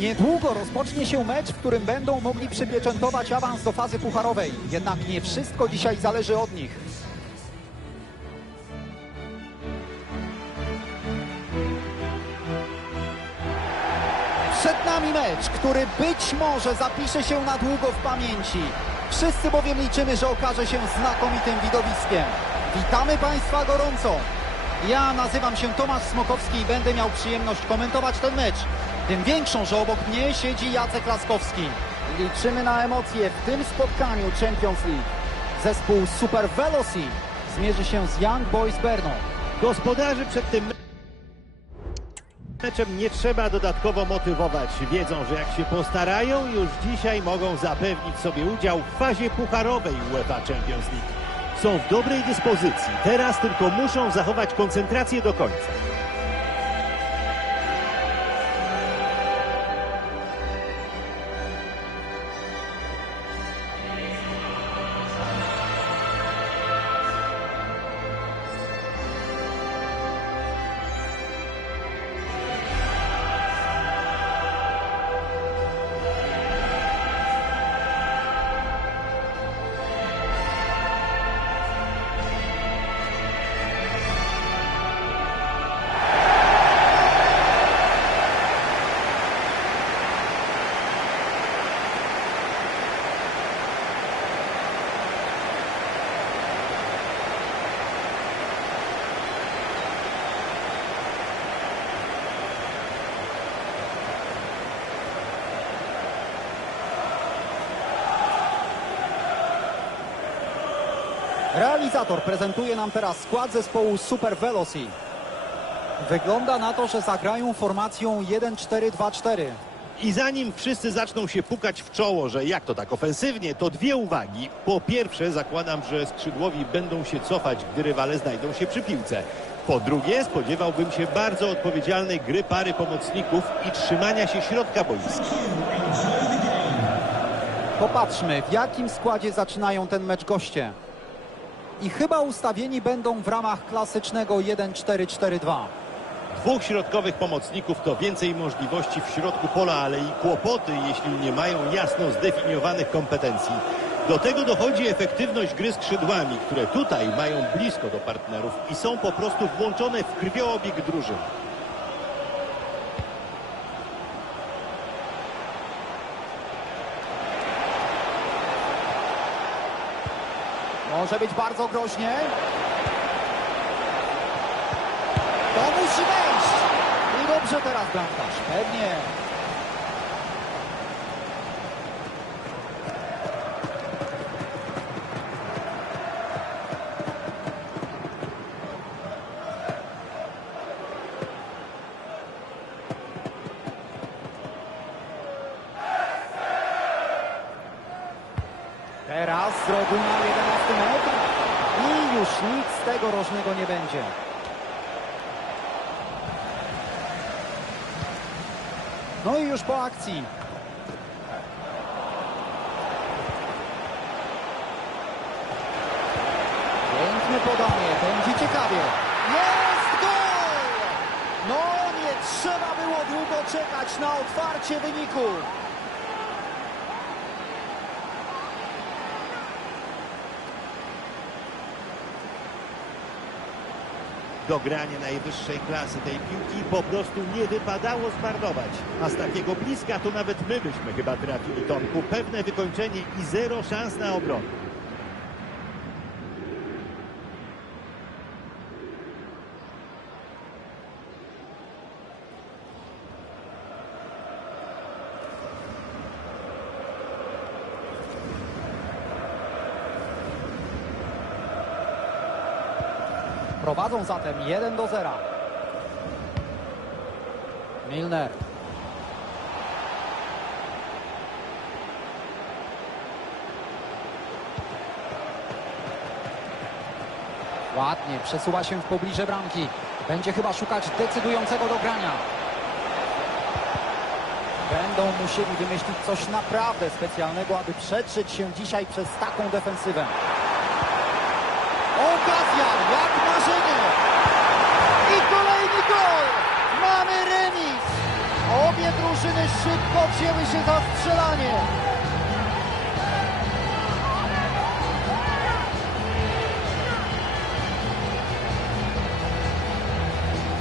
Niedługo rozpocznie się mecz, w którym będą mogli przypieczętować awans do fazy pucharowej. Jednak nie wszystko dzisiaj zależy od nich. Przed nami mecz, który być może zapisze się na długo w pamięci. Wszyscy bowiem liczymy, że okaże się znakomitym widowiskiem. Witamy Państwa gorąco. Ja nazywam się Tomasz Smokowski i będę miał przyjemność komentować ten mecz. Tym większą, że obok mnie siedzi Jacek Laskowski. Liczymy na emocje w tym spotkaniu Champions League. Zespół Super Veloci zmierzy się z Young Boys Brno. Gospodarzy przed tym meczem nie trzeba dodatkowo motywować. Wiedzą, że jak się postarają, już dzisiaj mogą zapewnić sobie udział w fazie pucharowej UEFA Champions League. Są w dobrej dyspozycji. Teraz tylko muszą zachować koncentrację do końca. Realizator prezentuje nam teraz skład zespołu Super Veloci. Wygląda na to, że zagrają formacją 1-4-2-4. I zanim wszyscy zaczną się pukać w czoło, że jak to tak ofensywnie, to dwie uwagi. Po pierwsze, zakładam, że skrzydłowi będą się cofać, gdy rywale znajdą się przy piłce. Po drugie, spodziewałbym się bardzo odpowiedzialnej gry pary pomocników i trzymania się środka boiska. Popatrzmy, w jakim składzie zaczynają ten mecz goście. I chyba ustawieni będą w ramach klasycznego 1-4-4-2. Dwóch środkowych pomocników to więcej możliwości w środku pola, ale i kłopoty, jeśli nie mają jasno zdefiniowanych kompetencji. Do tego dochodzi efektywność gry skrzydłami, które tutaj mają blisko do partnerów i są po prostu włączone w krwiobieg drużyn. Może być bardzo groźnie. To musi wejść. I dobrze teraz bramkarz. Pewnie. No i już po akcji. Piękne podanie, będzie ciekawie. Jest gol! No nie trzeba było długo czekać na otwarcie wyniku. Dogranie najwyższej klasy tej piłki po prostu nie wypadało zmarnować. A z takiego bliska to nawet my byśmy chyba trafili Tomku. Pewne wykończenie i zero szans na obronę. Prowadzą zatem 1 do 0. Milner. Ładnie, przesuwa się w pobliże bramki. Będzie chyba szukać decydującego dogrania. Będą musieli wymyślić coś naprawdę specjalnego, aby przetrzeć się dzisiaj przez taką defensywę. Jak marzenie! I kolejny gol! Mamy remis! Obie drużyny szybko wzięły się za strzelanie.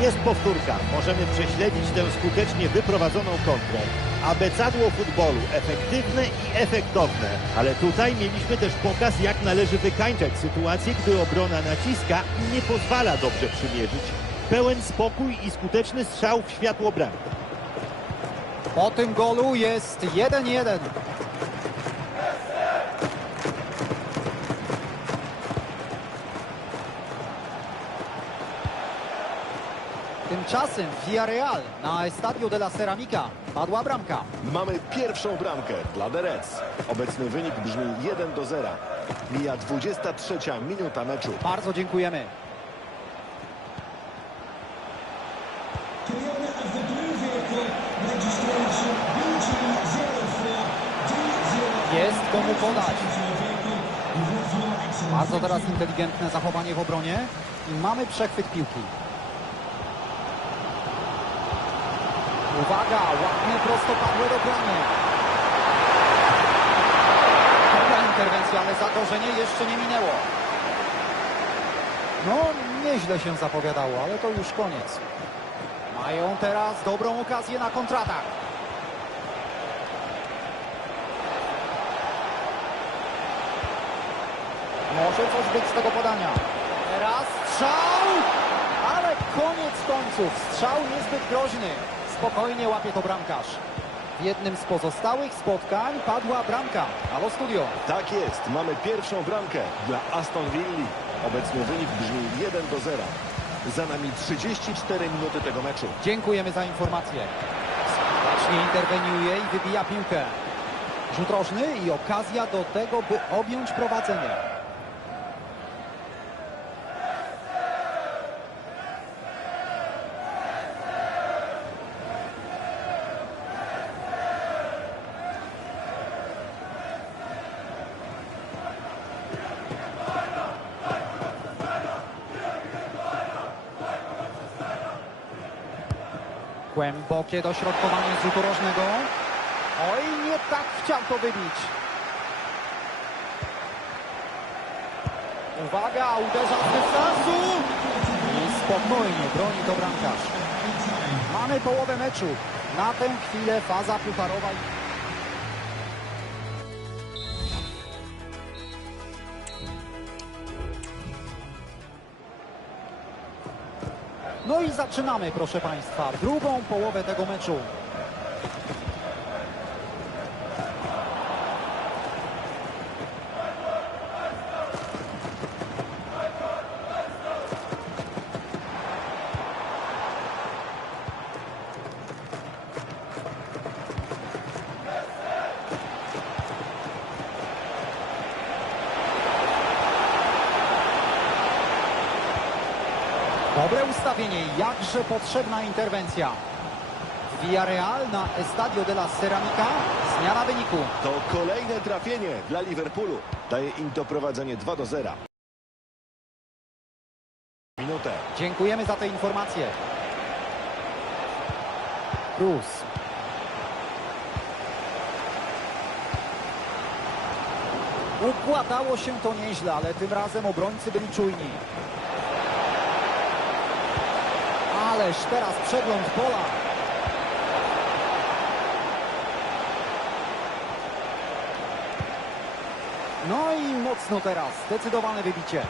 Jest powtórka. Możemy prześledzić tę skutecznie wyprowadzoną kontrę. Abecadło futbolu. Efektywne i efektowne. Ale tutaj mieliśmy też pokaz, jak należy wykańczać sytuację, gdy obrona naciska i nie pozwala dobrze przymierzyć. Pełen spokój i skuteczny strzał w światło bramki. Po tym golu jest 1-1. Tymczasem Villarreal na Estadio de la Ceramica padła bramka. Mamy pierwszą bramkę dla Reds. Obecny wynik brzmi 1 do 0. Mija 23 minuta meczu. Bardzo dziękujemy. Jest komu podać. Bardzo teraz inteligentne zachowanie w obronie i mamy przechwyt piłki. Uwaga, ładne prostopadłe dogranie. Dobra interwencja, ale zagrożenie jeszcze nie minęło. No, nieźle się zapowiadało, ale to już koniec. Mają teraz dobrą okazję na kontratak. Może coś być z tego podania. Teraz strzał! Ale koniec końców. Strzał niezbyt groźny. Spokojnie łapie to bramkarz. W jednym z pozostałych spotkań padła bramka. Halo studio. Tak jest, mamy pierwszą bramkę dla Aston Villa. Obecny wynik brzmi 1 do 0. Za nami 34 minuty tego meczu. Dziękujemy za informację. Skutecznie interweniuje i wybija piłkę. Rzut rożny i okazja do tego, by objąć prowadzenie. Głębokie dośrodkowanie z rzutu rożnego. Oj, nie tak chciał to wybić. Uwaga, uderza z dystansu. I spokojnie broni to bramkarz. Mamy połowę meczu. Na tę chwilę faza pucharowa. No i zaczynamy, proszę Państwa, drugą połowę tego meczu. Ustawienie, jakże potrzebna interwencja. Villarreal na Estadio de la Ceramica, zmiana wyniku. To kolejne trafienie dla Liverpoolu. Daje im to prowadzenie 2 do 0. Minutę. Dziękujemy za te informacje. Cruz. Układało się to nieźle, ale tym razem obrońcy byli czujni. Ależ teraz przegląd pola. No i mocno teraz, zdecydowane wybicie.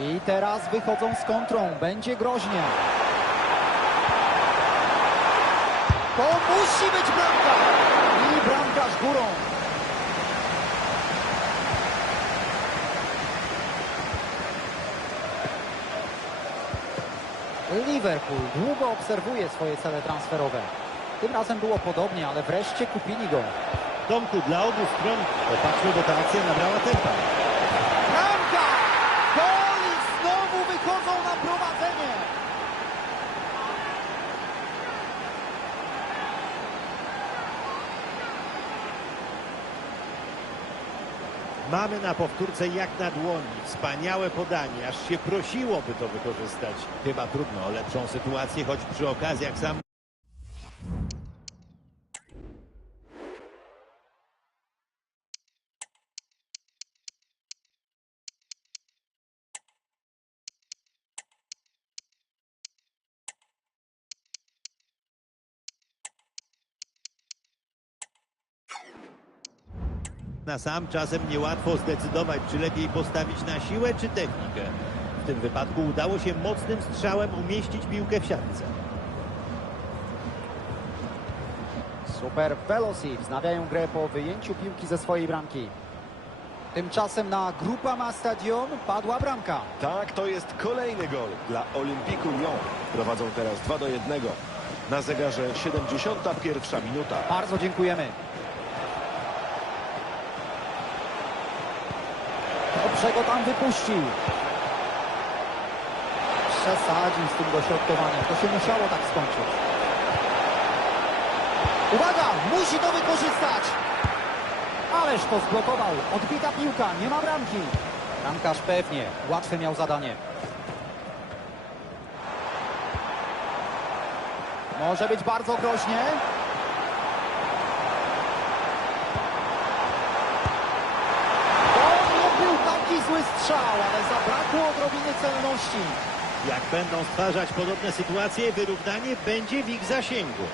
I teraz wychodzą z kontrą, będzie groźnie. To musi być bramka! I bramkarz górą. Liverpool długo obserwuje swoje cele transferowe. Tym razem było podobnie, ale wreszcie kupili go. Tomku, dla obu stron popatrzmy, bo ta akcja nabrała tempa. Bramka! Gol i znowu wychodzą na prowadzenie. Mamy na powtórce jak na dłoni. Wspaniałe podanie, aż się prosiłoby to wykorzystać. Chyba trudno o lepszą sytuację, choć przy okazjach sam Na sam czasem niełatwo zdecydować, czy lepiej postawić na siłę, czy technikę. W tym wypadku udało się mocnym strzałem umieścić piłkę w siatce. Super Veloci wznawiają grę po wyjęciu piłki ze swojej bramki. Tymczasem na Grupa Stadion padła bramka. Tak, to jest kolejny gol dla Olympiku Lyon. Prowadzą teraz 2 do 1. Na zegarze 71 minuta. Bardzo dziękujemy. Dobrze go tam wypuścił. Przesadził z tym dośrodkowaniem. To się musiało tak skończyć. Uwaga! Musi to wykorzystać! Ależ to zblokował. Odbita piłka. Nie ma bramki. Bramkarz pewnie. Łatwe miał zadanie. Może być bardzo groźnie. To nie był taki zły strzał, ale zabrakło odrobiny celności. Jak będą stwarzać podobne sytuacje, wyrównanie będzie w ich zasięgu.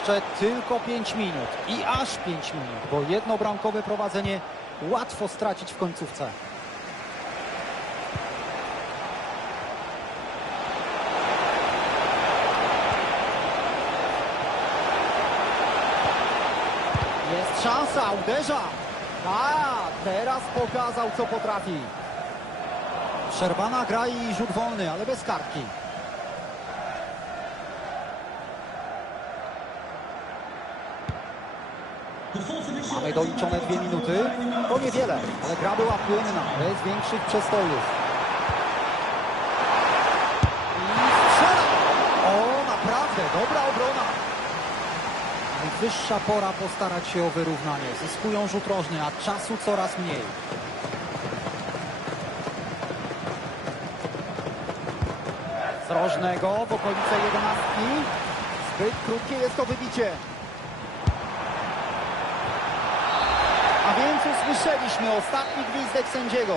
Jeszcze tylko 5 minut i aż 5 minut, bo jedno bramkowe prowadzenie łatwo stracić w końcówce. Jest szansa, uderza. A, teraz pokazał, co potrafi. Przerwana gra i rzut wolny, ale bez kartki. Mamy doliczone dwie minuty. To niewiele, ale gra była płynna, bez większych przestojów. I strzela! O, naprawdę, dobra obrona. Najwyższa pora postarać się o wyrównanie. Zyskują rzut rożny, a czasu coraz mniej. Z rożnego w okolice jedenastki. Zbyt krótkie jest to wybicie. A więc usłyszeliśmy ostatni gwizdek sędziego.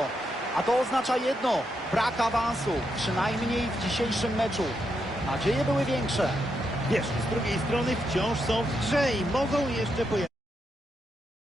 A to oznacza jedno, brak awansu, przynajmniej w dzisiejszym meczu. Nadzieje były większe. Wiesz, z drugiej strony wciąż są w grze i mogą jeszcze pojawić